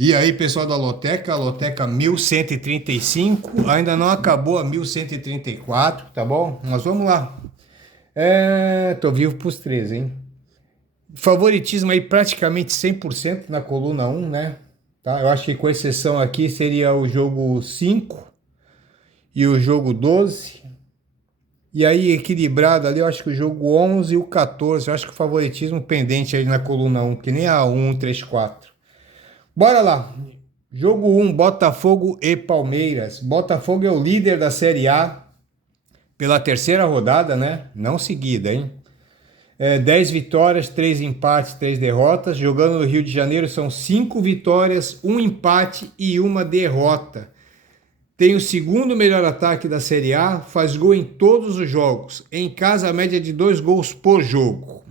E aí, pessoal da Loteca, a Loteca 1135, ainda não acabou a 1134, tá bom? Mas vamos lá. Tô vivo pros três, hein? Favoritismo aí praticamente 100% na coluna um, né? Tá? Eu acho que com exceção aqui seria o jogo 5 e o jogo 12. E aí, equilibrado ali, eu acho que o jogo 11 e o 14, eu acho que o favoritismo pendente aí na coluna um, que nem a 1, 3, 4. Bora lá. Jogo um, Botafogo e Palmeiras. Botafogo é o líder da Série A pela terceira rodada, né? Não seguida, hein? 10 vitórias, 3 empates, 3 derrotas. Jogando no Rio de Janeiro são 5 vitórias, 1 empate e 1 derrota. Tem o segundo melhor ataque da Série A, faz gol em todos os jogos. Em casa, a média de 2 gols por jogo.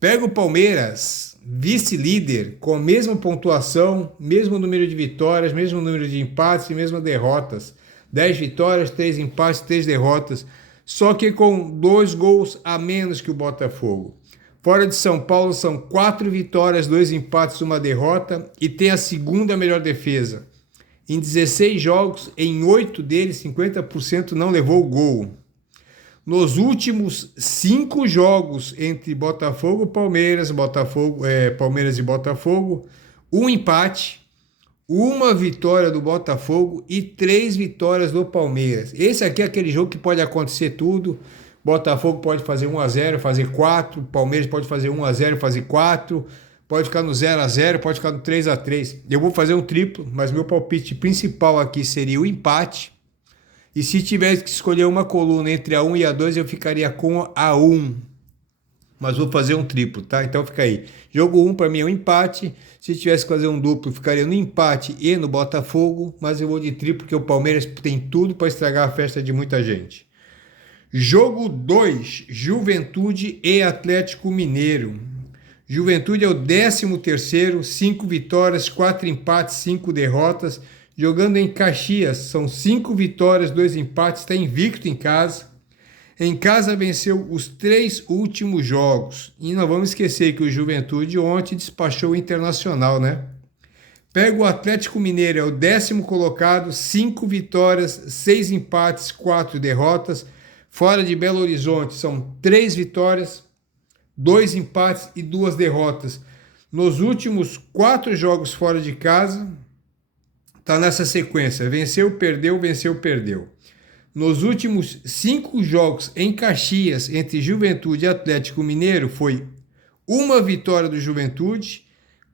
Pega o Palmeiras, vice-líder, com a mesma pontuação, mesmo número de vitórias, mesmo número de empates e mesmas derrotas. 10 vitórias, 3 empates, 3 derrotas, só que com 2 gols a menos que o Botafogo. Fora de São Paulo são 4 vitórias, 2 empates, 1 derrota e tem a segunda melhor defesa. Em 16 jogos, em 8 deles, 50% não levou gol. Nos últimos 5 jogos entre Botafogo e Palmeiras, Palmeiras e Botafogo, 1 empate, 1 vitória do Botafogo e 3 vitórias do Palmeiras. Esse aqui é aquele jogo que pode acontecer tudo. Botafogo pode fazer 1-0, fazer 4, Palmeiras pode fazer 1-0, fazer 4, pode ficar no 0-0, pode ficar no 3-3. Eu vou fazer um triplo, mas meu palpite principal aqui seria o empate. E se tivesse que escolher uma coluna entre a 1 e a 2, eu ficaria com a 1. Mas vou fazer um triplo, tá? Então fica aí. Jogo 1 para mim é um empate. Se tivesse que fazer um duplo, ficaria no empate e no Botafogo. Mas eu vou de triplo porque o Palmeiras tem tudo para estragar a festa de muita gente. Jogo 2, Juventude e Atlético Mineiro. Juventude é o 13º, 5 vitórias, 4 empates, 5 derrotas. Jogando em Caxias, são 5 vitórias, 2 empates, está invicto em casa. Em casa venceu os 3 últimos jogos. E não vamos esquecer que o Juventude ontem despachou o Internacional, né? Pega o Atlético Mineiro, é o 10º colocado, 5 vitórias, 6 empates, 4 derrotas. Fora de Belo Horizonte são 3 vitórias, 2 empates e 2 derrotas. Nos últimos 4 jogos fora de casa, está nessa sequência, venceu, perdeu, venceu, perdeu. Nos últimos 5 jogos em Caxias, entre Juventude e Atlético Mineiro, foi 1 vitória do Juventude,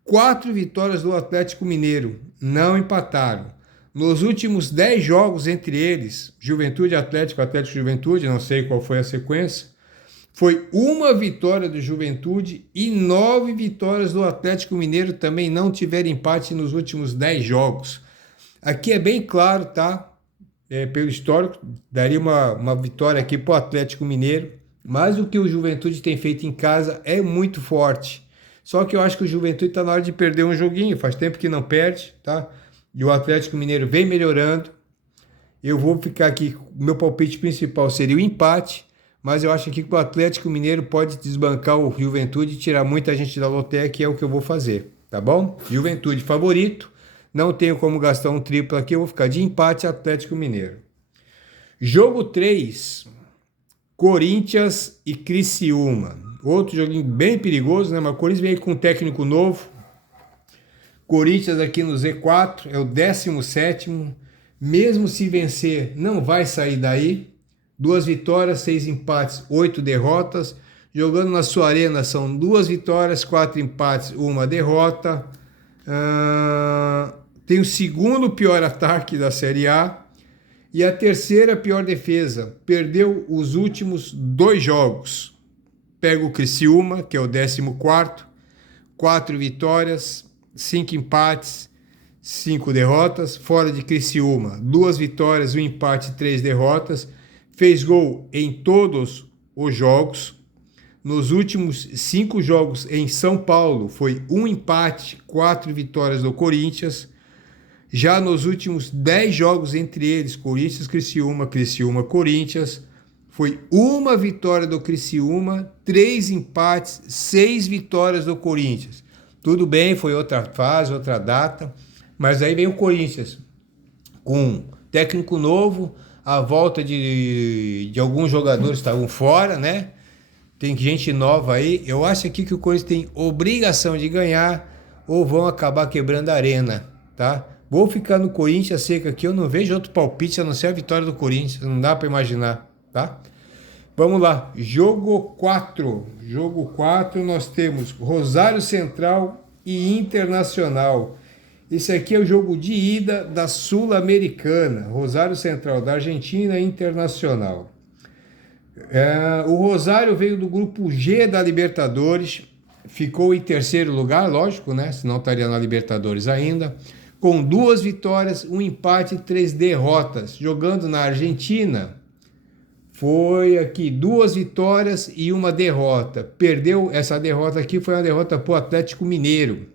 4 vitórias do Atlético Mineiro, não empataram. Nos últimos 10 jogos entre eles, Juventude, Atlético, Atlético, Juventude, não sei qual foi a sequência, foi 1 vitória do Juventude e 9 vitórias do Atlético Mineiro, também não tiveram empate nos últimos 10 jogos. Aqui é bem claro, tá? Pelo histórico, daria uma vitória aqui para o Atlético Mineiro, mas o que o Juventude tem feito em casa é muito forte. Só que eu acho que o Juventude está na hora de perder um joguinho, faz tempo que não perde, tá? E o Atlético Mineiro vem melhorando. Eu vou ficar aqui, meu palpite principal seria o empate, mas eu acho aqui que o Atlético Mineiro pode desbancar o Juventude e tirar muita gente da loteria, que é o que eu vou fazer, tá bom? Juventude favorito. Não tenho como gastar um triplo aqui, eu vou ficar de empate Atlético Mineiro. Jogo 3, Corinthians e Criciúma. Outro joguinho bem perigoso, né? Mas o Corinthians vem com um técnico novo. Corinthians aqui no Z4, é o 17º. Mesmo se vencer, não vai sair daí. 2 vitórias, 6 empates, 8 derrotas. Jogando na sua arena são 2 vitórias, 4 empates, 1 derrota. Tem o segundo pior ataque da Série A e a terceira pior defesa. Perdeu os últimos 2 jogos. Pega o Criciúma, que é o 14º, 4 vitórias, 5 empates, 5 derrotas. Fora de Criciúma, 2 vitórias, 1 empate, 3 derrotas. Fez gol em todos os jogos. Nos últimos 5 jogos em São Paulo, foi 1 empate, 4 vitórias do Corinthians. Já nos últimos 10 jogos entre eles, Corinthians, Criciúma, Criciúma, Corinthians, foi 1 vitória do Criciúma, 3 empates, 6 vitórias do Corinthians. Tudo bem, foi outra fase, outra data, mas aí vem o Corinthians com técnico novo, a volta de alguns jogadores estavam fora, né? Tem gente nova aí. Eu acho aqui que o Corinthians tem obrigação de ganhar ou vão acabar quebrando a arena, tá? Vou ficar no Corinthians seca aqui, eu não vejo outro palpite a não ser a vitória do Corinthians, não dá para imaginar, tá? Vamos lá, jogo 4. Jogo 4 nós temos Rosário Central e Internacional. Esse aqui é o jogo de ida da Sul-Americana. Rosário Central da Argentina e Internacional. O Rosário veio do grupo G da Libertadores, ficou em terceiro lugar, lógico, né? Senão estaria na Libertadores ainda. Com 2 vitórias, 1 empate e 3 derrotas. Jogando na Argentina, foi aqui 2 vitórias e 1 derrota. Perdeu, essa derrota aqui foi uma derrota para o Atlético Mineiro.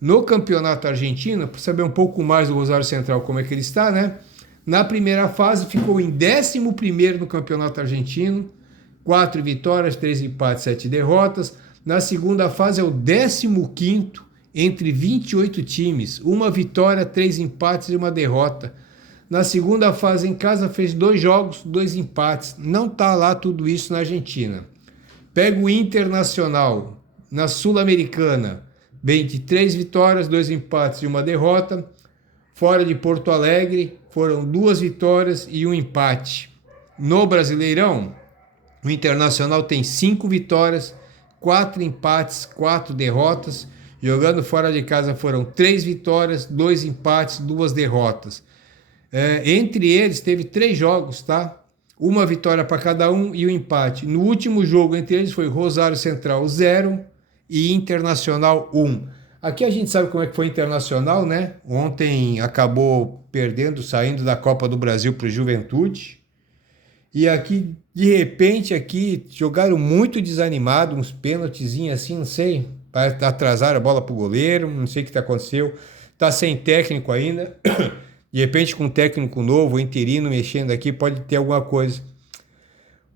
No campeonato argentino, para saber um pouco mais do Rosário Central, como é que ele está, né? Na primeira fase ficou em 11º no campeonato argentino, 4 vitórias, 3 empates, 7 derrotas. Na segunda fase é o 15º entre 28 times, 1 vitória, 3 empates e 1 derrota. Na segunda fase em casa fez 2 jogos, 2 empates. Não está lá tudo isso na Argentina. Pega o Internacional na Sul-Americana, vem de 3 vitórias, 2 empates e 1 derrota. Fora de Porto Alegre foram 2 vitórias e 1 empate. No Brasileirão, o Internacional tem 5 vitórias, 4 empates, 4 derrotas. Jogando fora de casa foram 3 vitórias, 2 empates, 2 derrotas. Entre eles teve 3 jogos, tá? 1 vitória para cada um e 1 empate. No último jogo entre eles foi Rosário Central 0 e Internacional 1. Aqui a gente sabe como é que foi Internacional, né? Ontem acabou perdendo, saindo da Copa do Brasil para o Juventude. E aqui, de repente, aqui jogaram muito desanimado, uns pênaltizinhos assim, não sei. Atrasaram a bola para o goleiro, não sei o que aconteceu. Tá sem técnico ainda. De repente, com um técnico novo, interino, mexendo aqui, pode ter alguma coisa.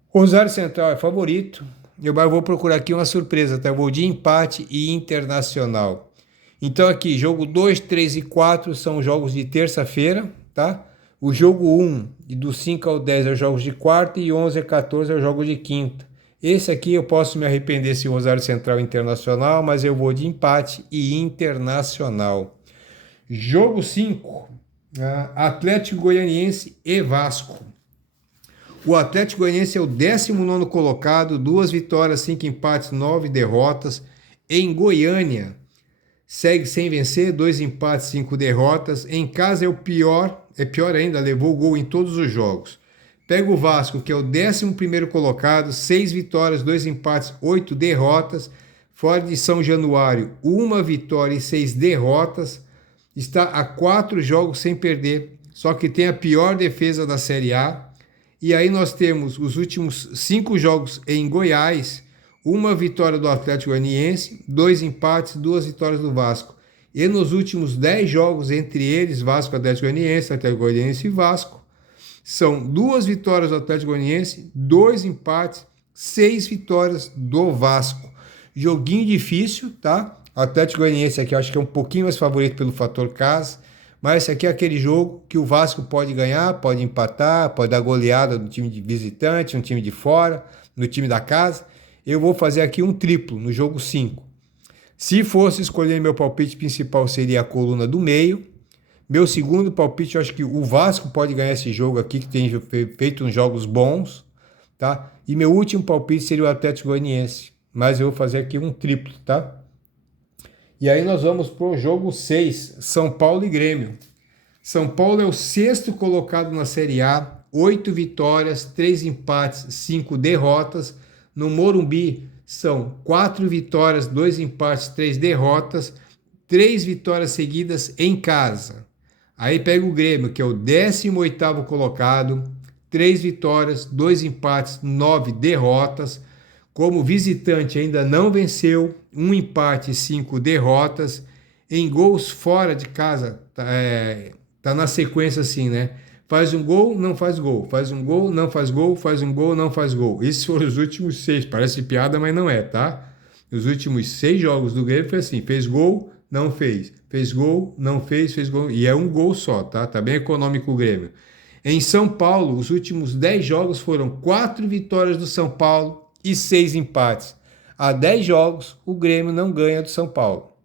Rosário Central é favorito. Eu vou procurar aqui uma surpresa, tá? Eu vou de empate e Internacional. Então aqui, jogo 2, 3 e 4 são jogos de terça-feira, tá? O jogo 1, do 5 ao 10 é os jogos de quarta e 11 a 14 é o jogo de quinta. Esse aqui eu posso me arrepender se Rosário Central e Internacional, mas eu vou de empate e Internacional. Jogo 5, Atlético Goianiense e Vasco. O Atlético Goianiense é o 19º colocado, 2 vitórias, 5 empates, 9 derrotas. Em Goiânia, segue sem vencer, 2 empates, 5 derrotas. Em casa é pior ainda, levou gol em todos os jogos. Pega o Vasco, que é o 11º colocado, 6 vitórias, 2 empates, 8 derrotas. Fora de São Januário, 1 vitória e 6 derrotas. Está a 4 jogos sem perder, só que tem a pior defesa da Série A. E aí nós temos os últimos 5 jogos em Goiás, 1 vitória do Atlético Goianiense, 2 empates, 2 vitórias do Vasco. E nos últimos 10 jogos, entre eles, Vasco, Atlético Goianiense e Vasco, são 2 vitórias do Atlético Goianiense, 2 empates, 6 vitórias do Vasco. Joguinho difícil, tá? O Atlético Goianiense aqui eu acho que é um pouquinho mais favorito pelo fator casa, mas esse aqui é aquele jogo que o Vasco pode ganhar, pode empatar, pode dar goleada no time de visitante, no time de fora, no time da casa. Eu vou fazer aqui um triplo no jogo 5. Se fosse escolher meu palpite principal, seria a coluna do meio. Meu segundo palpite, eu acho que o Vasco pode ganhar esse jogo aqui, que tem feito uns jogos bons, tá? E meu último palpite seria o Atlético Goianiense, mas eu vou fazer aqui um triplo, tá? E aí nós vamos para o jogo 6, São Paulo e Grêmio. São Paulo é o 6º colocado na Série A, 8 vitórias, 3 empates, 5 derrotas. No Morumbi são 4 vitórias, 2 empates, 3 derrotas, 3 vitórias seguidas em casa. Aí pega o Grêmio, que é o 18º colocado, 3 vitórias, 2 empates, 9 derrotas. Como visitante ainda não venceu, 1 empate e 5 derrotas. Em gols fora de casa, tá na sequência assim, né? Faz um gol, não faz gol. Faz um gol, não faz gol. Faz um gol, não faz gol. Esses foram os últimos 6. Parece piada, mas não é, tá? Nos últimos 6 jogos do Grêmio foi assim, fez gol, não fez. Fez gol, não fez, fez gol. E é um gol só, tá? Tá bem econômico o Grêmio. Em São Paulo, os últimos 10 jogos foram 4 vitórias do São Paulo e 6 empates. Há 10 jogos, o Grêmio não ganha do São Paulo.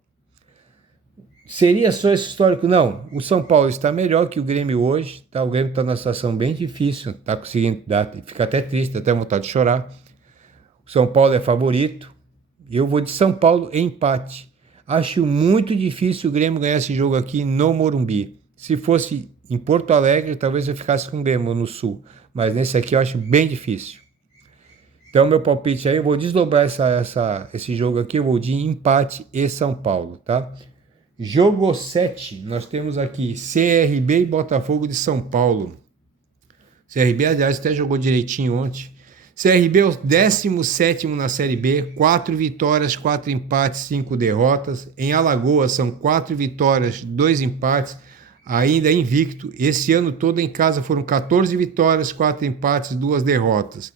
Seria só esse histórico? Não. O São Paulo está melhor que o Grêmio hoje, tá? O Grêmio está numa situação bem difícil, tá conseguindo dar, fica até triste, até vontade de chorar. O São Paulo é favorito. Eu vou de São Paulo em empate. Acho muito difícil o Grêmio ganhar esse jogo aqui no Morumbi. Se fosse em Porto Alegre, talvez eu ficasse com o Grêmio no Sul. Mas nesse aqui eu acho bem difícil. Então, meu palpite aí, eu vou desdobrar esse jogo aqui, eu vou de empate e São Paulo, tá? Jogo 7, nós temos aqui CRB e Botafogo de São Paulo. CRB, aliás, até jogou direitinho ontem. CRB é o 17º na Série B, 4 vitórias, 4 empates, 5 derrotas. Em Alagoas são 4 vitórias, 2 empates, ainda invicto. Esse ano todo em casa foram 14 vitórias, 4 empates, 2 derrotas.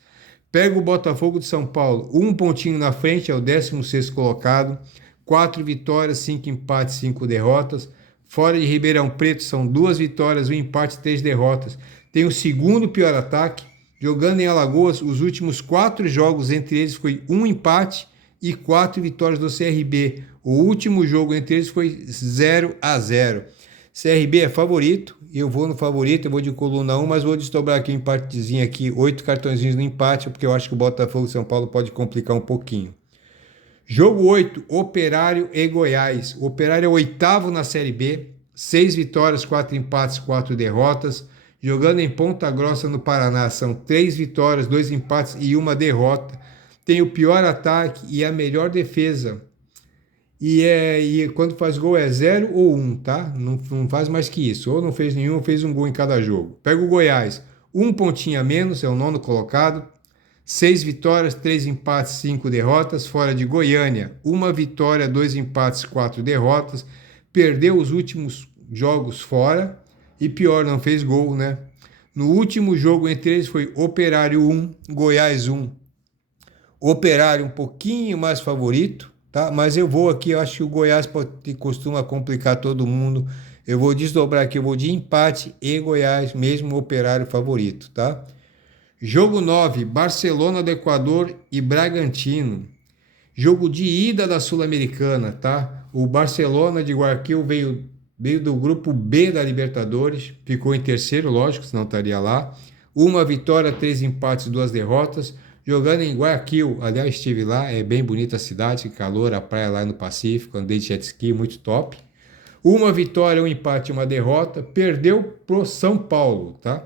Pega o Botafogo de São Paulo, um pontinho na frente, é o 16º colocado. 4 vitórias, 5 empates, 5 derrotas. Fora de Ribeirão Preto são 2 vitórias, 1 empate, 3 derrotas. Tem o segundo pior ataque. Jogando em Alagoas, os últimos 4 jogos entre eles foi 1 empate e 4 vitórias do CRB. O último jogo entre eles foi 0-0. CRB é favorito, eu vou no favorito, eu vou de coluna 1, mas vou desdobrar aqui um empatezinho aqui, 8 cartõezinhos no empate, porque eu acho que o Botafogo e São Paulo pode complicar um pouquinho. Jogo 8, Operário e Goiás. O Operário é o 8º na Série B, 6 vitórias, 4 empates, 4 derrotas. Jogando em Ponta Grossa, no Paraná, são 3 vitórias, 2 empates e 1 derrota. Tem o pior ataque e a melhor defesa. E quando faz gol é 0 ou 1, tá? Não faz mais que isso. Ou não fez nenhum, ou fez um gol em cada jogo. Pega o Goiás, 1 pontinho a menos, é o 9º colocado. 6 vitórias, 3 empates, 5 derrotas. Fora de Goiânia, 1 vitória, 2 empates, 4 derrotas. Perdeu os últimos jogos fora. E pior, não fez gol, né? No último jogo entre eles foi Operário 1, Goiás 1. Operário um pouquinho mais favorito, tá? Mas eu vou aqui, eu acho que o Goiás costuma complicar todo mundo. Eu vou desdobrar aqui, eu vou de empate e Goiás, mesmo Operário favorito, tá? Jogo 9, Barcelona do Equador e Bragantino. Jogo de ida da Sul-Americana, tá? O Barcelona de Guayaquil veio do grupo B da Libertadores, ficou em terceiro, lógico, senão estaria lá. 1 vitória, 3 empates, 2 derrotas. Jogando em Guayaquil, aliás, estive lá, é bem bonita a cidade, calor, a praia lá no Pacífico, andei de jet ski, muito top. 1 vitória, 1 empate, 1 derrota. Perdeu pro São Paulo, tá?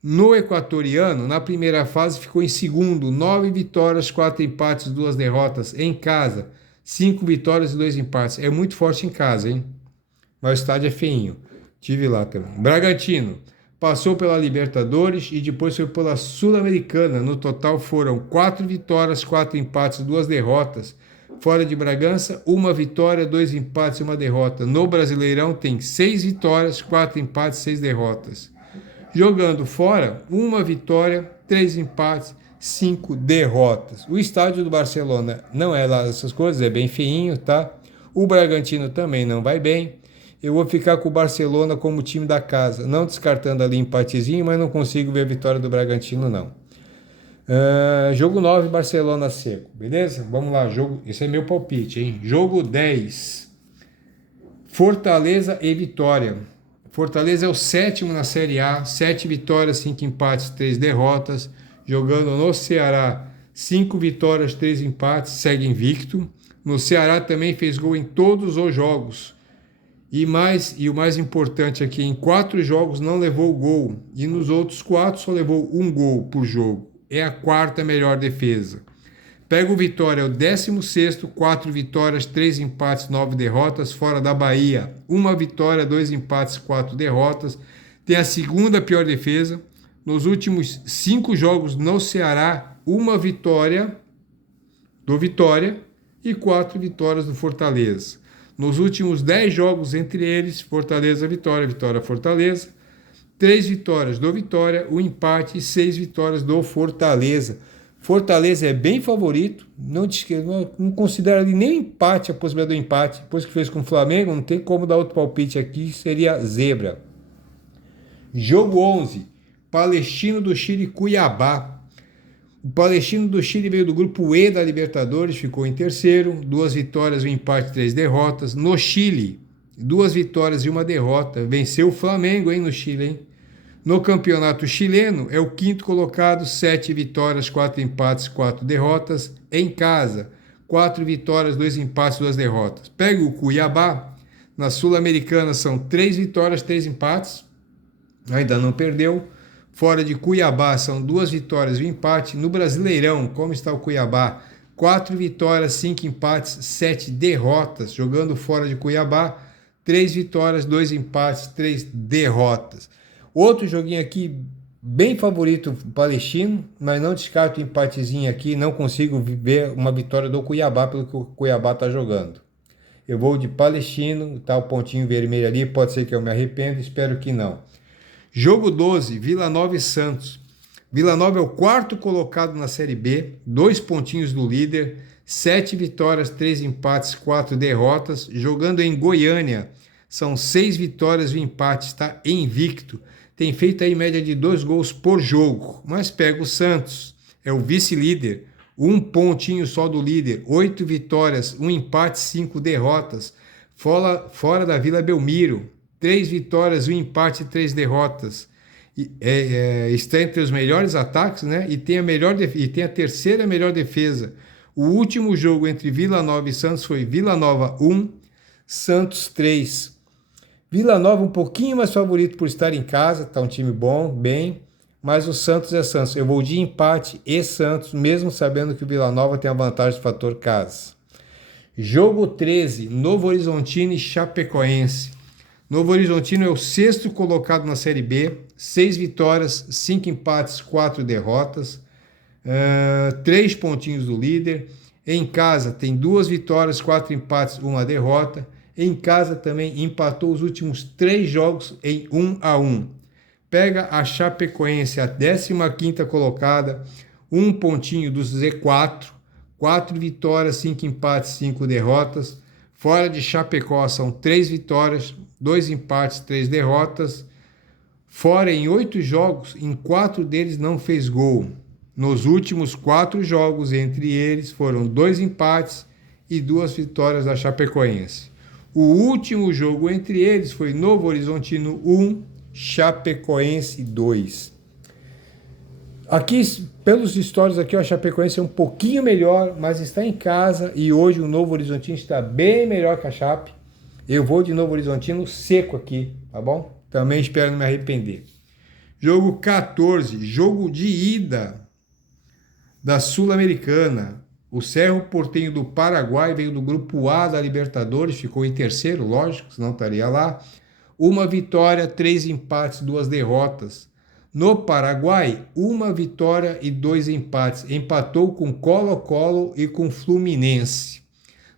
No equatoriano, na primeira fase, ficou em segundo, 9 vitórias, 4 empates, 2 derrotas. Em casa, 5 vitórias e 2 empates. É muito forte em casa, hein? Mas o estádio é feinho. Tive lá também. Bragantino passou pela Libertadores e depois foi pela Sul-Americana. No total foram 4 vitórias, 4 empates, 2 derrotas. Fora de Bragança, 1 vitória, 2 empates e 1 derrota. No Brasileirão tem 6 vitórias, 4 empates, 6 derrotas. Jogando fora, 1 vitória, 3 empates, 5 derrotas. O estádio do Barcelona não é lá essas coisas, é bem feinho, tá? O Bragantino também não vai bem. Eu vou ficar com o Barcelona como time da casa, não descartando ali empatezinho, mas não consigo ver a vitória do Bragantino, não. Jogo 9, Barcelona seco, beleza? Vamos lá, esse é meu palpite, hein? Jogo 10, Fortaleza e Vitória. Fortaleza é o 7º na Série A, 7 vitórias, 5 empates, 3 derrotas. Jogando no Ceará, 5 vitórias, 3 empates, segue invicto. No Ceará também fez gol em todos os jogos. E o mais importante aqui, em 4 jogos não levou gol. E nos outros 4 só levou 1 gol por jogo. É a 4ª melhor defesa. Pega o Vitória, é o 16º, 4 vitórias, 3 empates, 9 derrotas. Fora da Bahia, 1 vitória, 2 empates, 4 derrotas. Tem a 2ª pior defesa. Nos últimos 5 jogos no Ceará, 1 vitória do Vitória e 4 vitórias do Fortaleza. Nos últimos 10 jogos entre eles, Fortaleza, Vitória, Vitória, Fortaleza. 3 vitórias do Vitória, 1 empate e 6 vitórias do Fortaleza. Fortaleza é bem favorito, não considero ali nem empate, a possibilidade do empate. Depois que fez com o Flamengo, não tem como dar outro palpite aqui, seria zebra. Jogo 11, Palestino do Chile Cuiabá. O Palestino do Chile veio do grupo E da Libertadores, ficou em terceiro, 2 vitórias, 1 empate, 3 derrotas. No Chile, 2 vitórias e 1 derrota, venceu o Flamengo, hein, no Chile, hein? No campeonato chileno, é o 5º colocado, 7 vitórias, 4 empates, 4 derrotas. Em casa, 4 vitórias, 2 empates, 2 derrotas. Pega o Cuiabá, na Sul-Americana são 3 vitórias, 3 empates, ainda não perdeu. Fora de Cuiabá são 2 vitórias e 1 empate. No Brasileirão, como está o Cuiabá? 4 vitórias, 5 empates, 7 derrotas. Jogando fora de Cuiabá, 3 vitórias, 2 empates, 3 derrotas. Outro joguinho aqui, bem favorito palestino, mas não descarto o empatezinho aqui, não consigo ver uma vitória do Cuiabá pelo que o Cuiabá está jogando. Eu vou de Palestino, tá o pontinho vermelho ali, pode ser que eu me arrependa, espero que não. Jogo 12, Vila Nova e Santos. Vila Nova é o 4º colocado na Série B, 2 pontinhos do líder, 7 vitórias, 3 empates, 4 derrotas. Jogando em Goiânia, são 6 vitórias e 1 empate, está invicto. Tem feito aí média de 2 gols por jogo, mas pega o Santos, é o vice-líder, 1 pontinho só do líder, 8 vitórias, 1 empate, 5 derrotas. Fora da Vila Belmiro, 3 vitórias, 1 empate e 3 derrotas. Está entre os melhores ataques, né? E tem a terceira melhor defesa. O último jogo entre Vila Nova e Santos foi Vila Nova 1, Santos 3. Vila Nova um pouquinho mais favorito por estar em casa, tá um time bom, bem, mas o Santos é Santos. Eu vou de empate e Santos, mesmo sabendo que o Vila Nova tem a vantagem do fator casa. Jogo 13, Novo Horizontino e Chapecoense. Novo Horizontino é o 6º colocado na Série B, 6 vitórias, 5 empates, 4 derrotas, 3 pontinhos do líder. Em casa tem 2 vitórias, 4 empates, 1 derrota. Em casa também empatou os últimos 3 jogos em 1-1. Pega a Chapecoense, a 15ª colocada, 1 pontinho do Z4, 4 vitórias, 5 empates, 5 derrotas. Fora de Chapecó são 3 vitórias, 2 empates, 3 derrotas. Fora em 8 jogos, em 4 deles não fez gol. Nos últimos 4 jogos, entre eles, foram 2 empates e 2 vitórias da Chapecoense. O último jogo entre eles foi Novo Horizontino 1, Chapecoense 2. Aqui, pelos histórios aqui, a Chapecoense é um pouquinho melhor, mas está em casa e hoje o Novo Horizontino está bem melhor que a Chape. Eu vou de Novo Horizontino seco aqui, tá bom? Também espero não me arrepender. Jogo 14, jogo de ida da Sul-Americana. O Cerro Porteño do Paraguai veio do grupo A da Libertadores, ficou em terceiro, lógico, senão estaria lá. 1 vitória, 3 empates, 2 derrotas. No Paraguai, 1 vitória e 2 empates. Empatou com Colo-Colo e com Fluminense.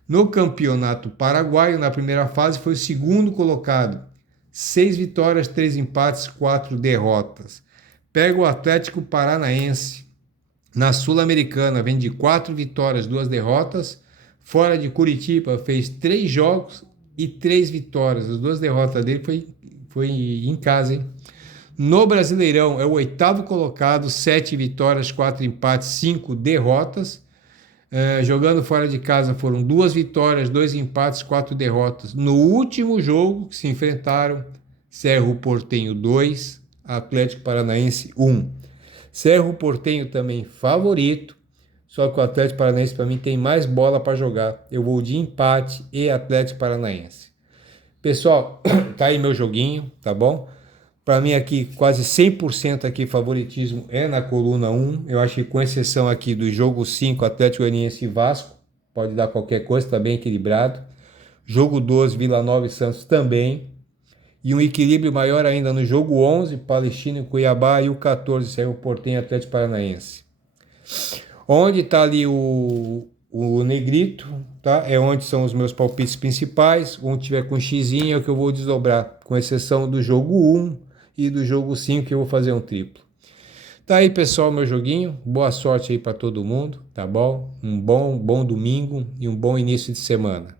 No Campeonato Paraguaio, na primeira fase, foi o 2º colocado. 6 vitórias, 3 empates, 4 derrotas. Pega o Atlético Paranaense. Na Sul-Americana, vem de 4 vitórias, 2 derrotas. Fora de Curitiba, fez 3 jogos e 3 vitórias. As 2 derrotas dele foi em casa, hein? No Brasileirão, é o 8º colocado, 7 vitórias, 4 empates, 5 derrotas. Jogando fora de casa foram 2 vitórias, 2 empates, 4 derrotas. No último jogo que se enfrentaram, Cerro Porteño 2, Atlético Paranaense 1. Cerro Porteño também favorito, só que o Atlético Paranaense para mim tem mais bola para jogar. Eu vou de empate e Atlético Paranaense. Pessoal, tá aí meu joguinho, tá bom? Para mim aqui quase 100% aqui favoritismo é na coluna 1. Eu acho que com exceção aqui do jogo 5, Atlético Goianiense e Vasco, pode dar qualquer coisa, tá bem equilibrado. Jogo 12, Vila Nova e Santos também. E um equilíbrio maior ainda no jogo 11, Palestino e Cuiabá, e o 14, Cerro Porteño e Atlético Paranaense. Onde está ali o negrito, tá? É onde são os meus palpites principais. Onde tiver com xizinho é o que eu vou desdobrar, com exceção do jogo 1 e do jogo 5, que eu vou fazer um triplo. Tá aí, pessoal, meu joguinho. Boa sorte aí para todo mundo, tá bom? Um bom domingo e um bom início de semana.